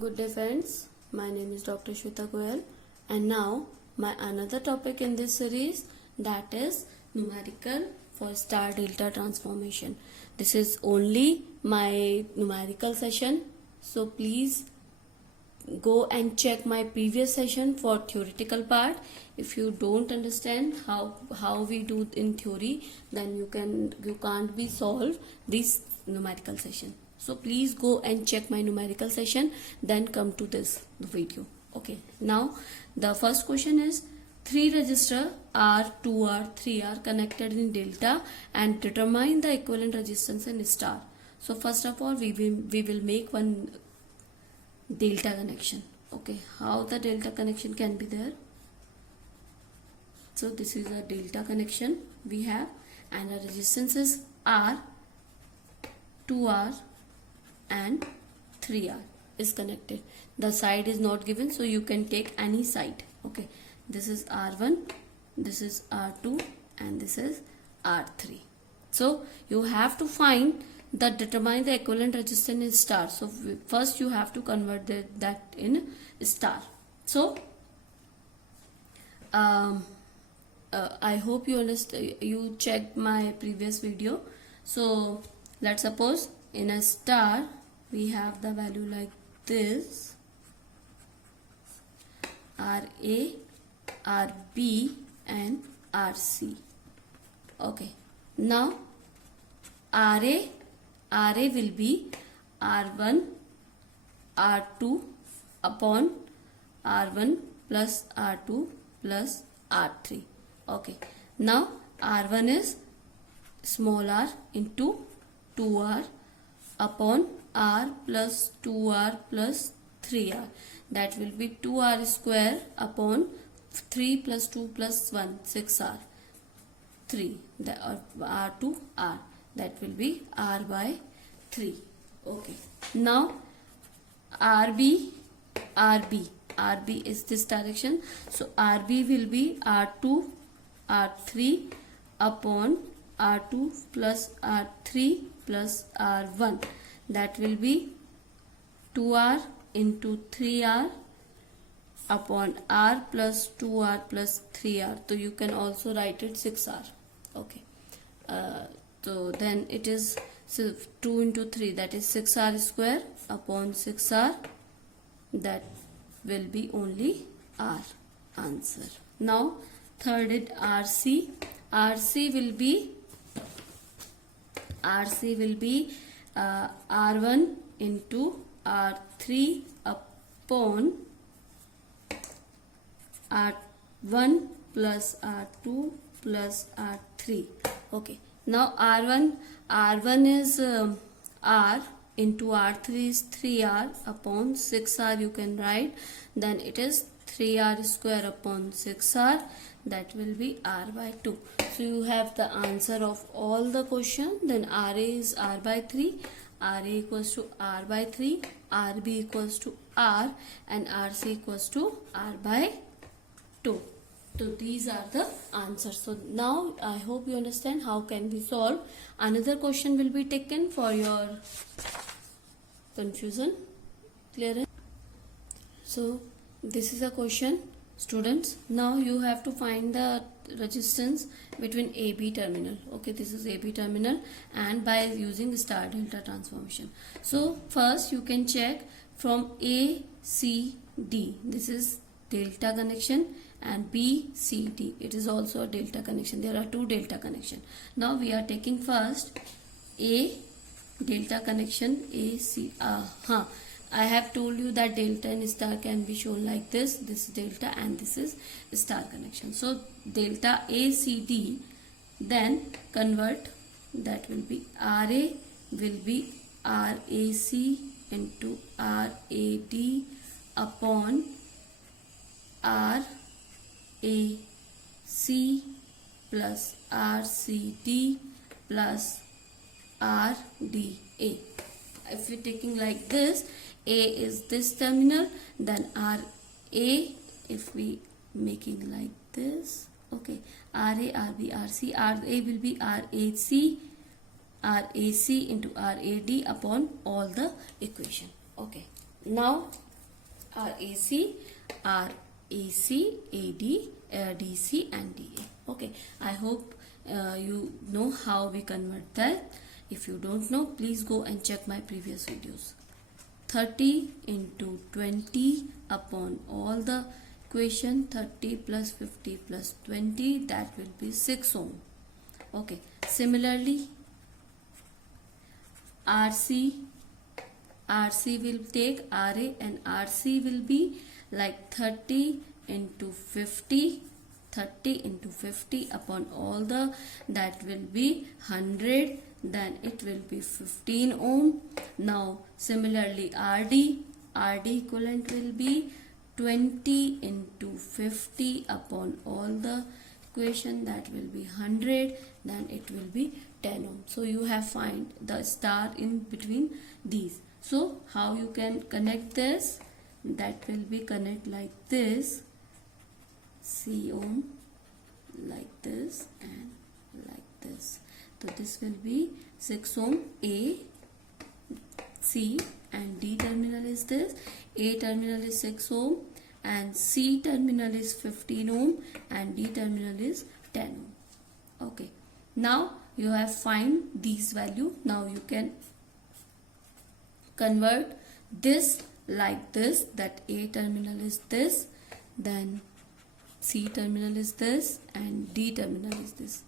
Good day friends, my name is Dr. Shweta Goyal and now my another topic in this series, that is numerical for star delta transformation. This is only my numerical session, so please go and check my previous session for theoretical part. If you don't understand how we do in theory, then you can't be solve this numerical session. So please go and check my numerical session, then come to this video. Okay, now the first question is 3 resistor R, 2R, 3R connected in delta and determine the equivalent resistance in star. So first of all we will make one delta connection. Okay, how the delta connection can be there? So this is a delta connection we have, and the resistance is R, 2R and 3R is connected. The side is not given, so you can take any side. Okay, this is R1, this is R2 and this is R3. So you have to find determine the equivalent resistance in star. So first you have to convert that in star. So I hope you understand, you checked my previous video. So let's suppose in a star we have the value like this: RA, RB and RC. Okay, now RA will be R1 R2 upon R1 plus R2 plus R3. Okay, now R1 is small r into 2R upon R plus 2R plus 3R. That will be 2R square upon 3 plus 2 plus 1, 6R, 3, R to R. That will be R by 3. Okay, now RB is this direction, so RB will be R2 R3 upon R2 plus R3 plus R1. That will be 2R into 3R upon R plus 2R plus 3R. So you can also write it 6R. Okay, so then it is 2 into 3, that is 6R square upon 6R. That will be only R answer. Now third is RC. RC will be R1 into R3 upon R1 plus R2 plus R3. Okay, now R1 is R into R3 is 3R upon 6R you can write. Then it is 3R square upon 6R. That will be R by 2. So you have the answer of all the question. Then RA is R by 3, RA equals to R by 3, RB equals to R and RC equals to R by 2. So these are the answers. So now I hope you understand how can we solve. Another question will be taken for your confusion. Clear? So this is a question, students. Now you have to find the resistance between AB terminal. Okay, this is AB terminal, and by using star delta transformation. So first you can check from A, C, D. This is delta connection, and B, C, D. It is also a delta connection. There are 2 delta connection. Now we are taking first A delta connection, A, C. I have told you that delta and star can be shown like this. This is delta and this is star connection. So delta ACD, then convert, that will be RA will be RAC into RAD upon RAC plus RCD plus RDA. If we are taking like this, A is this terminal, then RA, if we making like this, okay, RA, RB, RC, RA will be RAC into RAD upon all the equation. Okay, Now RAC, AD, DC and DA. Okay, I hope you know how we convert that. If you don't know, please go and check my previous videos. 30 into 20 upon all the equation, 30 plus 50 plus 20, that will be 6 ohm. Okay, similarly RC will take RA, and RC will be like 30 into 50 upon all the, that will be 100, then it will be 15 ohm. Now similarly RD equivalent will be 20 into 50 upon all the equation, that will be 100, then it will be 10 ohm. So you have find the star in between these. So how you can connect this? That will be connect like this, C ohm, like this and like this. So this will be 6 ohm. A, C and D terminal is this. A terminal is 6 ohm and C terminal is 15 ohm and D terminal is 10 ohm. Okay, now you have find these value. Now you can convert this like this, that A terminal is this, then C terminal is this and D terminal is this.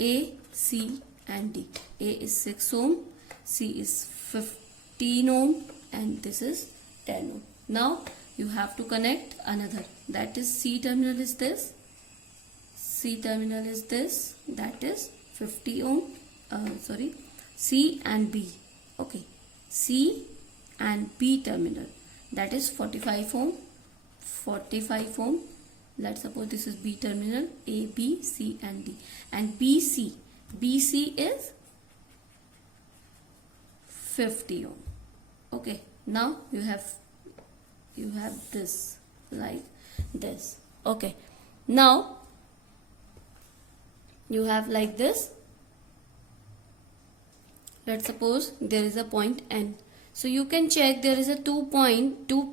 A, C and D. A is 6 ohm, C is 15 ohm and this is 10 ohm. Now you have to connect another, that is C terminal is this, C terminal is this, that is 50 ohm, C and B. Okay, C and B terminal, that is 45 ohm. Let's suppose this is B terminal, A, B, C and D. And BC is 50 ohm. Okay, now you have this like this. Okay, now you have like this. Let's suppose there is a point N. So you can check there is a two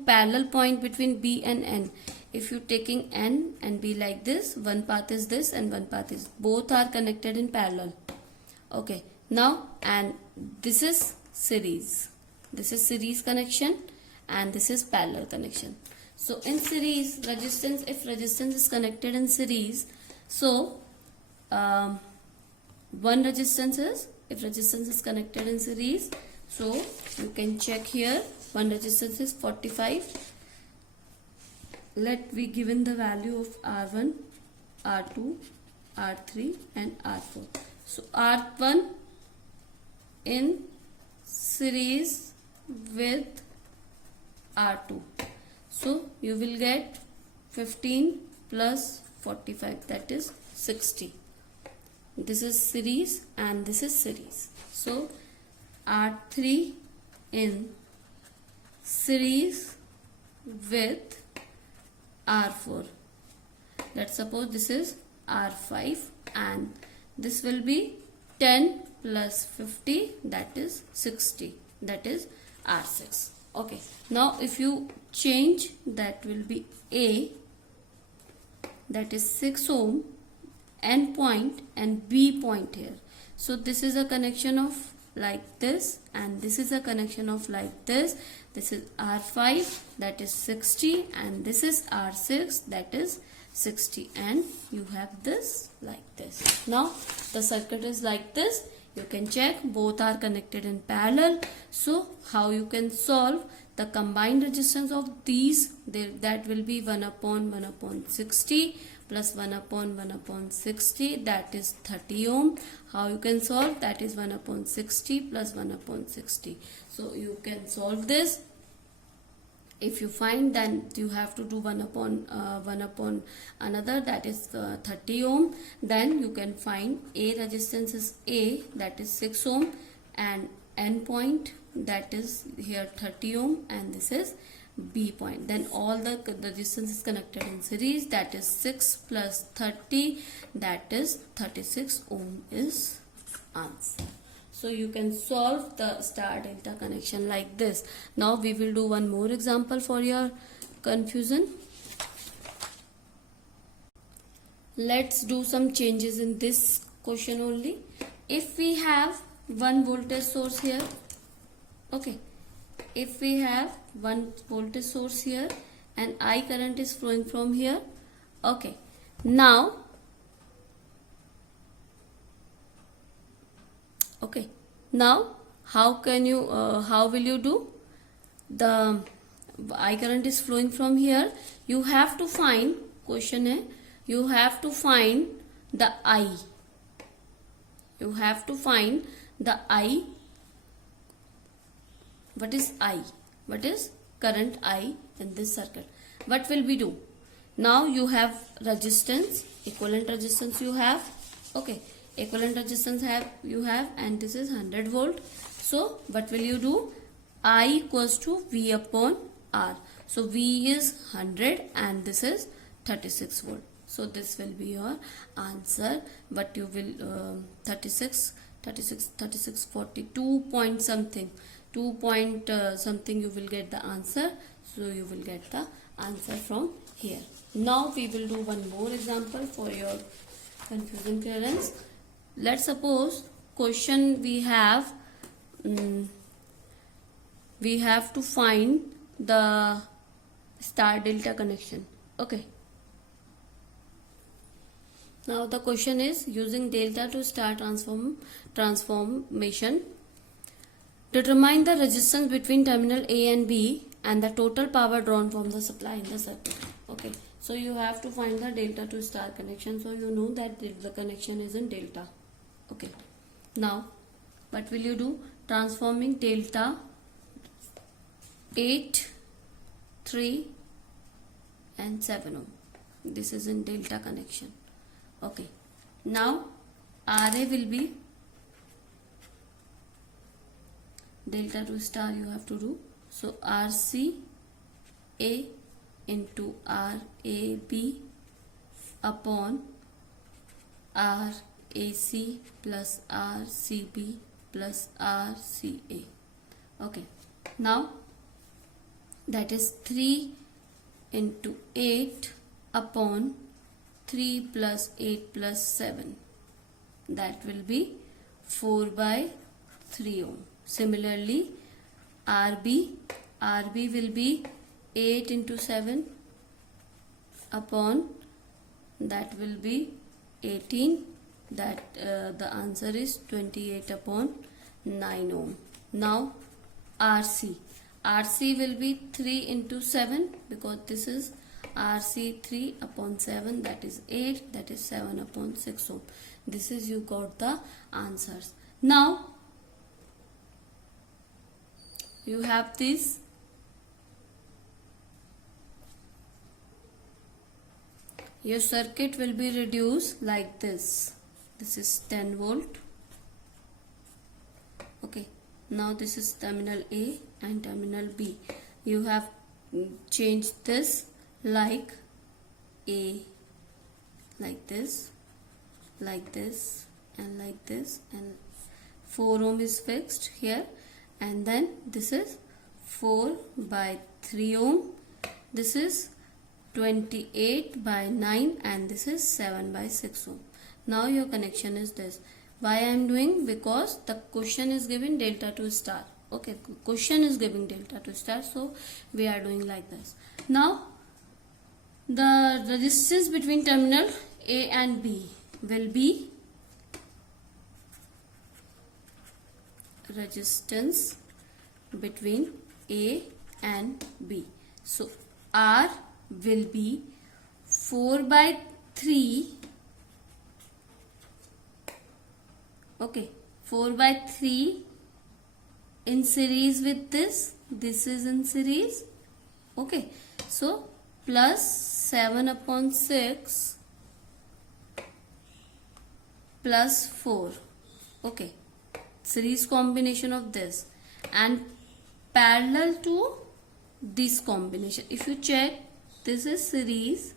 parallel point between B and N. If you taking N and B like this, one path is this and one path is, both are connected in parallel. Okay, now and this is series. This is series connection and this is parallel connection. So in series resistance, if resistance is connected in series, so one resistance is, if resistance is connected in series, so you can check here, one resistance is 45. Let we given the value of R1, R2, R3 and R4. So R1 in series with R2. So you will get 15 plus 45, that is 60. This is series and this is series. So R3 in series with R4. Let's suppose this is R5 and this will be 10 plus 50, that is 60, that is R6. Okay, now if you change, that will be A, that is 6 ohm, N point and B point here. So this is a connection of like this and this is a connection of like this. This is R5, that is 60 and this is R6, that is 60, and you have this like this. Now the circuit is like this. You can check both are connected in parallel. So how you can solve the combined resistance of these, that will be 1 upon 60 plus 1 upon 60, that is 30 ohm. How you can solve? That is 1 upon 60 plus 1 upon 60. So you can solve this. If you find, then you have to do 1 upon another, that is 30 ohm. Then you can find A resistance is A, that is 6 ohm, and N point, that is here 30 ohm, and this is B point. Then all the resistance is connected in series, that is 6 plus 30, that is 36 ohm is answer. So you can solve the star delta connection like this. Now we will do one more example for your confusion. Let's do some changes in this question only. If we have one voltage source here, okay, if we have one voltage source here and I current is flowing from here, okay, now how will you do? The I current is flowing from here. You have to find, question hai, you have to find the I. You have to find the I. What is I? What is current I in this circuit? What will we do? Now you have resistance, equivalent resistance you have. Okay, equivalent resistance you have, and this is 100 volt. So what will you do? I equals to V upon R. So V is 100 and this is 36 volt. So this will be your answer. But you will 36, 42 point something, 2 point something you will get the answer. So you will get the answer from here. Now we will do one more example for your confusion clearance. Let's suppose question we have to find the star delta connection. Okay. Now the question is, using delta to star transformation, determine the resistance between terminal A and B and the total power drawn from the supply in the circuit. Okay, so you have to find the delta to star connection. So you know that the connection is in delta. Okay, now what will you do? Transforming delta 8, 3 and 7 ohm. This is in delta connection. Okay, now RA will be delta to star you have to do. So RCA into RAB upon RAC plus RCB plus RCA. Okay, now that is 3 into 8 upon 3 plus 8 plus 7. That will be 4 by 3 ohm. Similarly, RB will be 8 into 7 upon, that will be 18. That the answer is 28 upon 9 ohm. Now RC will be 3 into 7, because this is RC 3 upon 7, that is 8, that is 7 upon 6 ohm. This is, you got the answers. Now you have this. Your circuit will be reduced like this. This is 10 volt. Okay, now this is terminal A and terminal B. You have changed this like A, like this, like this, and like this, and 4 ohm is fixed here, and then this is 4 by 3 ohm, this is 28 by 9, and this is 7 by 6 ohm. Now your connection is this. Why I am doing? Because the question is given delta to star. Okay, question is giving delta to star, so we are doing like this. Now the resistance between terminal A and B will be resistance between A and B. So R will be 4 by 3. Okay, 4 by 3 in series with this. This is in series. Okay, so plus 7 upon 6 plus 4. Okay, series combination of this, and parallel to this combination. If you check, this is series,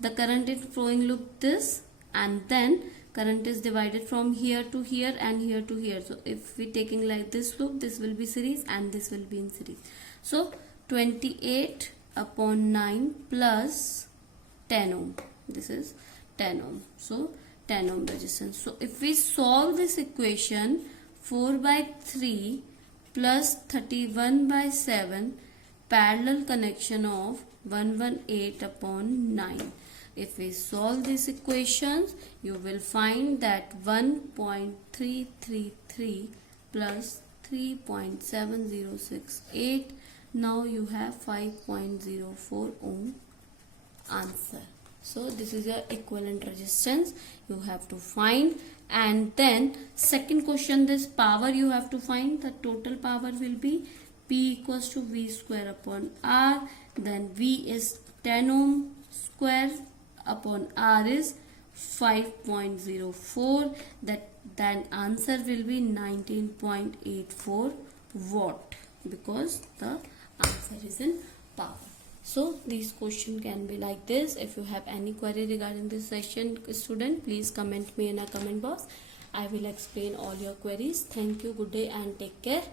the current is flowing loop this, and then current is divided from here to here and here to here. So if we taking like this loop, this will be series and this will be in series. So 28 upon 9 plus 10 ohm. This is 10 ohm. So 10 ohm resistance. So if we solve this equation, 4 by 3 plus 31 by 7, parallel connection of 118 upon 9. If we solve these equations, you will find that 1.333 plus 3.7068. Now you have 5.04 ohm answer. So this is your equivalent resistance you have to find. And then second question, this power you have to find. The total power will be P equals to V square upon R. Then V is 10 ohm square upon R is 5.04. Then answer will be 19.84 watt, because the answer is in power. So these question can be like this. If you have any query regarding this session, student, please comment me in a comment box. I will explain all your queries. Thank you. Good day and take care.